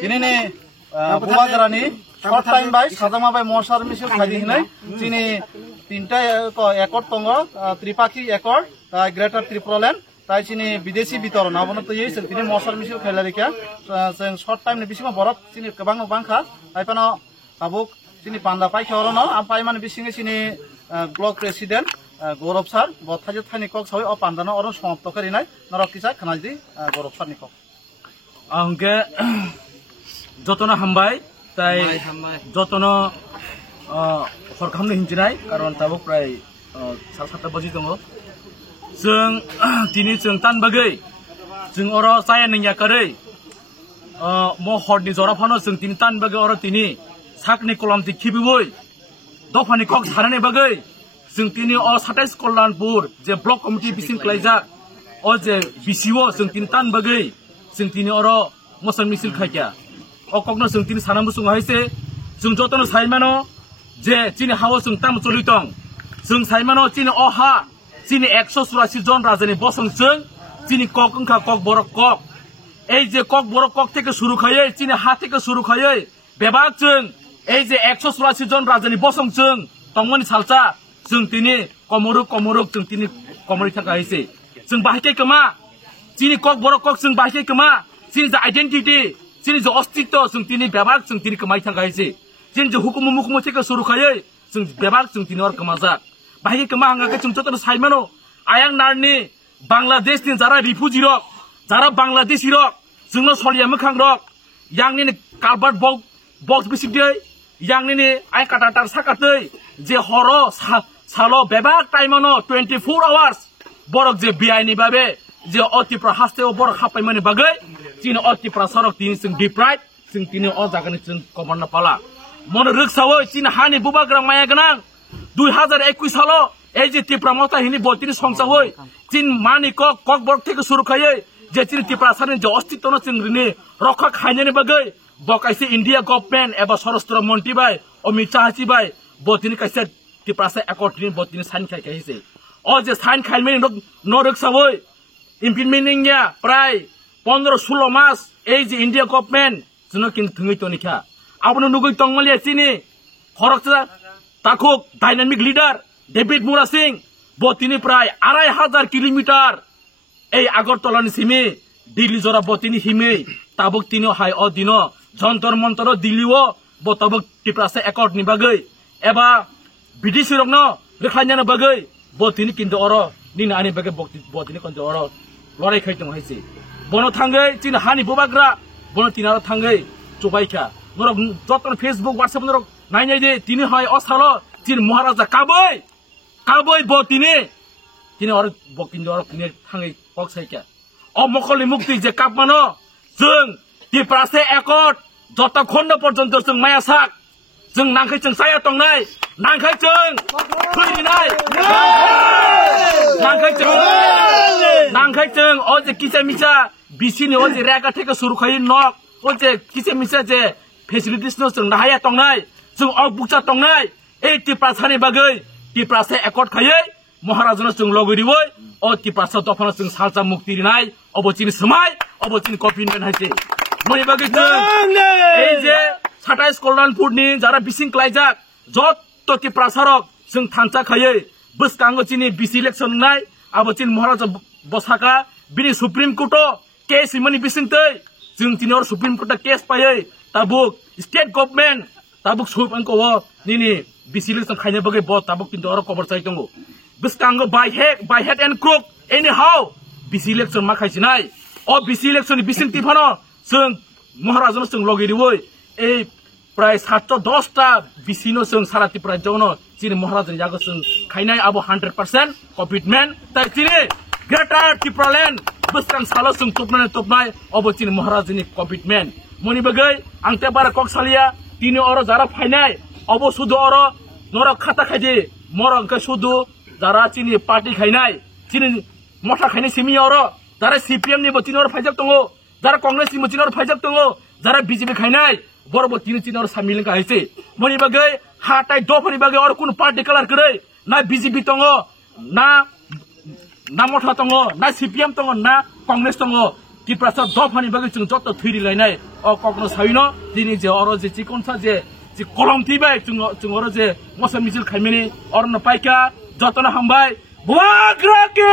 ini bubagrani short time by sadama by mosar misil khadi hinai chini tinta ekor tongo tripaki ekor greater triproland tai chini bideshi bitoron abono to yei tini mosar misil khailarika short time ni bisima borok chini kabang bangkha aipano abuk chini panda pai khorono ampai mane bisinge chini block president Gaurav sir বথাজে থানিকক সবাই ও পান্দানো অরণ সমাপ্ত করিনাই নরকিসা খানাজি গৌরব sir নিকক আঙ্কে যতন হামবাই তাই যতন হরখামनो हिंजिनाय कारण ताबो प्राय 7:30 बजि दङ जों दिनै जों तानबागै जों अर साया नैया करै महरनि जराफानो जों दिनै तानबागै अर दिनै साकनि कलमति खिबिबै दफानि कक सारने बागै जों दिनै अ 27 कल्याणपुर जे ब्लक कमिटि बिसिं क्लाइजाक अ जे बिसिओ जों दिनै तानबागै जों दिनै अर मोसन मिसिल खायका अ ककनो जों दिनै साना मुसुं हायसे जों जतन साइमानो जे चिनि हाव जों ताम चलितं जों साइमानो चिनि अहा चिनि 184 जन राजानि बसंजों चिनि कक अंखा कक बरक कक এই যে কক বড় কক থেকে শুরু খায় চিনি হা থেকে শুরু খায় বেবাক जों এই যে 184 জন রাজানি বসংजों তংমনি সালচা जों तिनि कमरुक जों तिनि कमरि थाखा हइसे जों बाहायके कमा चिनि कक बड़ कक जों बाहायके कमा चिनि जे आइडेंटिटी चिनि जे अस्तित्व जों तिनि बेबाक जों तिनि कमाइ थाखा हइसे चिनि जे हुकुम मुकुम থেকে শুরু খায় जों बेबाक जों तिनि और कमाजा बाहायके कमा हांगाके जों ततन साइमानो आयां नारनि बांलादेशनि जारा रिफ्युजी रक जारा बांलादेशी रक जोंनो सलिया मोखां रक यांनि कालबार बक्स बिसिदे यांनि आइ काटाटार साकातै जे हरो सालो बेबाक टाइमानो 24 आवर्स बरक जे बिआइनि बाबे जे अतिप्रा हास्ते बरक खापाय माने बागै चिन अतिप्रा सरक तिनि जों डिप्राइड जों तिनि अ जागानि जों कमरना पाला मन रक्सावो चिन हानि बुबाग्रा माया गनां 2021 सालो এই যে ত্রিপুরা মতা হিনি বলতিনি সংসাহই চিন মানি কক বরক থেকে শুরু খায় যে চিন ত্রিপুরা সানি যে অস্তিত্ব ন চিনরিনি রক্ষা খাইনানি বাগৈ বকাইছে ইন্ডিয়া গভর্নমেন্ট এবা স্বরাষ্ট্র মন্ত্রী বাই অমিত শাহজি বাই বতিনি কাইছে ত্রিপুরা সা একটিনি বতিনি সাইন খাই খাইছে অ যে সাইন খাইমেনি ন রক্ষাবই ইমপ্লিমেন্টিংয়া প্রায় 15-16 মাস এই যে ইন্ডিয়া গভর্নমেন্ট জন্য কিন্তু থুঙই তনিখা আপনি নুগৈ তংমালিয়া চিনি খরকচা তাকুক ডাইনামিক লিডার डेविड मुरा सिंह बतिनी प्राय 2500 किलोमीटर এই আগরতলানি সিমে দিল্লি জরা বতিনি হিমে তাবক তিনো হাই অদিন যন্তর মন্তর দিল্লিও বতবক টিপ্রাসে একট নিবাগৈ এবা বিদেশি রংন রেখাইনানো বাগৈ বতিনি কিন্তু অর নিনা আনি বাগে বতিনি কিন্তু অর লড়াই খাইতং হাইছে বন থাঙ্গৈ চিন হানি ববাগ্রা বন তিনার থাঙ্গৈ চবাইখা নরক যতন ফেসবুক হোয়াটসঅ্যাপ নরক নাইনাই দে তিনি হয় অসালো চিন মহারাজা কাবৈ কাবৈ বতিনি তিনি और बकिन्दर किने थाङै पक्साइका अ मखलनि मुक्ति जे कापमानो जों टिप्रासे एकट যতক্ষণ পর্যন্ত जों माया साक जों नांखाय जों साया तंनाय नांखाय जों फैनाय नांखाय जों ओ जे किसा मिसा बिसिनि ओ जे रेगा थेका सुरु खाय नक ओ जे किसा मिसा जे फेसिलिटिस न जों नाहाया तंनाय जों अ बुकचा तंनाय ए टिप्रासानि बागै टिप्रासा एकर्ड खायै महाराजनो जों लगरिवै ओ टिप्रासा दफाना जों सालसा मुक्ति दिनाय अबचिनि समाय अबचिनि कपिनमेन्ट हायसे मनि बागै जों ए जे 27 कल्याणपुरनि जारा बिसिं क्लाइजाक जत्त टिप्रासारक जों थांचा खायै बसकांगचिनि बिसि इलेक्शन नाय अबचिन महाराज बसाका बिनि सुप्रीम कोर्ट केस इमनि बिसिंतै जों तिनर सुप्रीम कोर्ट केस पायै ताबुक स्टेट गवर्नमेंट ताबुक सुपंको निनि बिसि इलेक्शन खायने बगै ब ताबुक किन्तु अर कवर चाइ दंगो बसकांगो by head and crook anyhow बिसि इलेक्शन मा खायसिनाय अ बिसि इलेक्शन बिसिं तिफानो जों महाराजनो जों लगेरिवै ए प्राय 710टा बिसिनो जों सारा त्रिपुरा जनो चिनि महाराजनि जागो जों खायनाय आबो 100% कमिटमेन्ट ताइ चिनि ग्रेटर त्रिपुरालेण्ड बसकां सालो जों तपनाय अबो चिनि महाराजनि कमिटमेन्ट मनि बगै आंते बारा कक्सालिया तिनि अरो जारा फायनाय अबो सुदु अरो नर खाता खायदि मरंके सुदु जारा चिनि पार्टी खायनाय चिनि मथा खायनाय सिमि अरो जारा सीपीएम नि बतिनो फायजाक दंगो जारा कांग्रेस नि बतिनो फायजाक दंगो जारा बीजेपी खायनाय बरबो तिनि सामिल गायसे मनि बगै हाटाय दफनि बगै और कुन पार्टी कलर करे ना बीजेपी तंगो ना मथा तंगो ना सीपीएम तंगो ना कांग्रेस तंगो टिप्रासा दफनि बगै जों जत्त थैरि लायनाय अ कखनो साइनो दिनि जे अरो जे चिकनसा जे कलम थिबाय जों अरो जे मसा मिजिल खायमिनि अरन पाइका जतन हामबाय बुवाग्राके